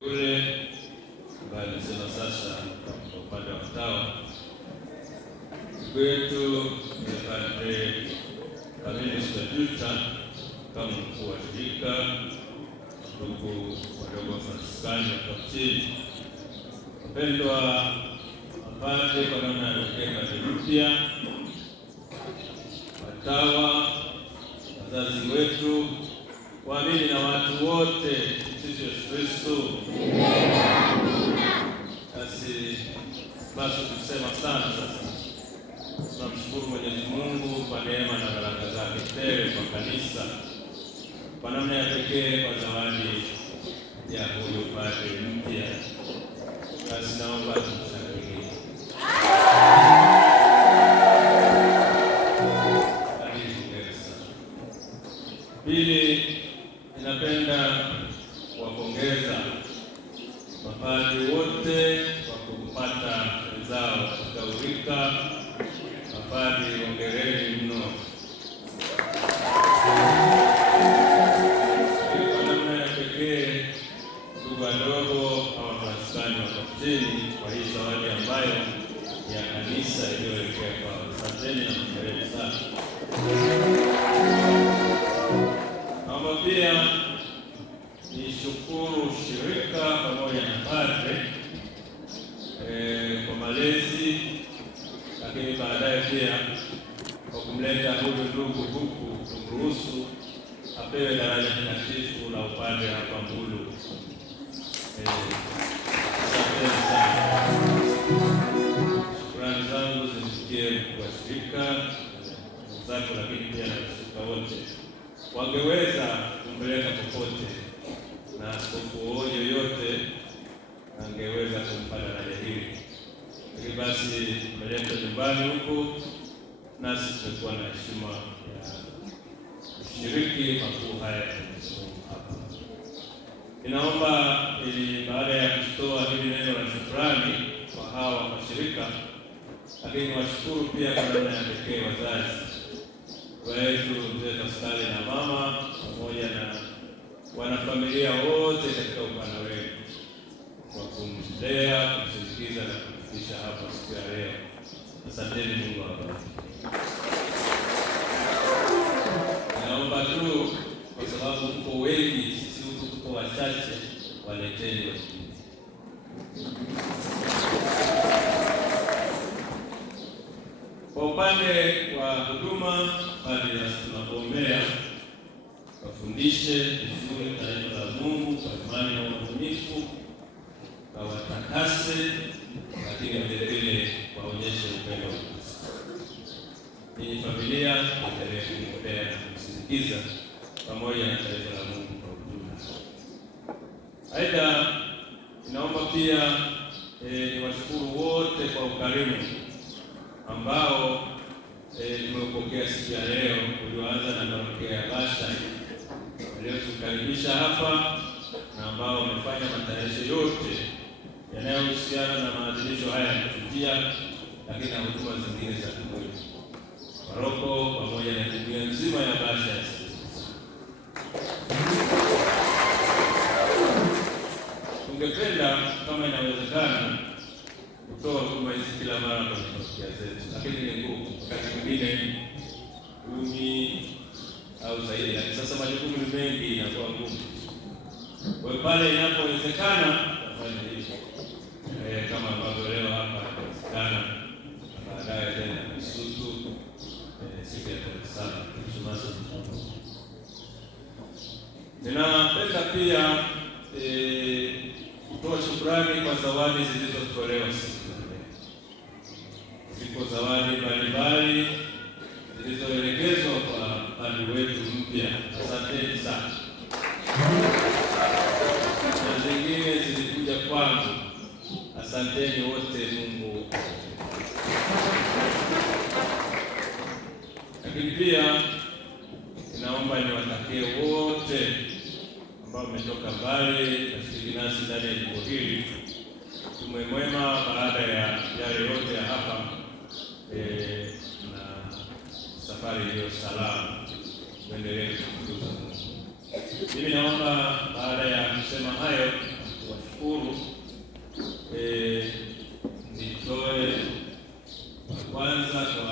Yule ambaye anasema sasa kwa upande wa TAWA kwetu ni Padre Camillus Kajuta kama mkuu wa shirika, ndugu wadogo wa Fransiskani wa Kapuchini, wapendwa mapadre kwa namna ya pekee padre mpya, watawa, wazazi wetu, waamini na watu wote sisi Yesu Kristo. Basi kusema sana sasa, tunamshukuru Mwenyezi Mungu kwa neema na baraka zake tele kwa kanisa, kwa namna ya pekee kwa zawadi ya huyu padre mpya. Basi naomba tumshangilie. Pili, ninapenda kuwapongeza mapadre wote kwa kupata wenzao katika urika. Mapadre, hongereni mno. Kwa namna ya pekee, ndugu wadogo au Fransiskani wa Kapuchini, kwa hii zawadi ambayo ya kanisa iliyoelekea kwao. Asanteni na hongereni sana. Naomba pia nishukuru shirika pamoja na padre kwa malezi, lakini baadaye pia kwa kumleta huyu ndugu huku, kumruhusu apewe daraja takatifu la upadre hapa Mbulu. Asanteni sana. Shukrani zangu zimfikie mkuu wa shirika zako, lakini pia na washirika wote. Wangeweza kumpeleka popote na askofu yoyote angeweza kumpa daraja hili, lakini basi mmeleta nyumbani huko, nasi tumekuwa na heshima ya kushiriki makuu haya ya Mungu hapa. Ninaomba ili baada ya kutoa hili neno la shukrani kwa hawa washirika, lakini washukuru pia kwa namna ya pekee wazazi wetu, mzee Pascal na mama, pamoja na wanafamilia wote katika upana wenu kwa kumlea, kumsindikiza na kumfikisha hapa siku ya leo. Asanteni, Mungu awabariki. Naomba tu kwa sababu mko wengi, sisi huku tuko wachache, waleteni wengine. Kwa upande wa huduma, bali tunapoombea wafundishe vizuri taifa la Mungu kwa imani na uaminifu, watakase, lakini vilevile waonyeshe upendo wa Kristo. Ninyi familia, endelee kumwombea na kumsindikiza pamoja na taifa la Mungu kwa ujumla. Aidha, ninaomba pia niwashukuru wote kwa ukarimu ambao tumepokea siku ya leo, ulioanza na parokia ya Basha waliotukaribisha hapa na ambao wamefanya matayarisho yote yanayohusiana na maadhimisho haya ya kufikia, lakini na huduma zingine za kimwili, paroko pamoja na jumuiya nzima ya Basha. Tungependa kama inawezekana kutoa huduma hizi kila mara kwenye parokia zetu, lakini ni ngumu, wakati mwingine 10 au zaidi. Lakini sasa majukumu ni mengi, inakuwa ngumu. Kwa pale inapowezekana tafanya hivyo, kama ambavyo leo hapa inawezekana, baadaye tena Kisutu siku ya Krismasi. Ninapenda pia kutoa shukrani kwa zawadi zilizotolewa siku ya leo. Zipo zawadi mbalimbali zilizoelekezwa kwa padre wetu mpya. Asanteni sana. Na zingine zilikuja kwangu. Asanteni wote, Mungu. Lakini pia ninaomba niwatakie wote ambao mmetoka mbali nashiriki nasi ndani ya jimbo hili tume mwema baada ya yale yote ya hapa, na safari iliyo salama. Tuendelee kumtukuza Mungu. Mimi naomba baada ya kusema hayo kwanza kwa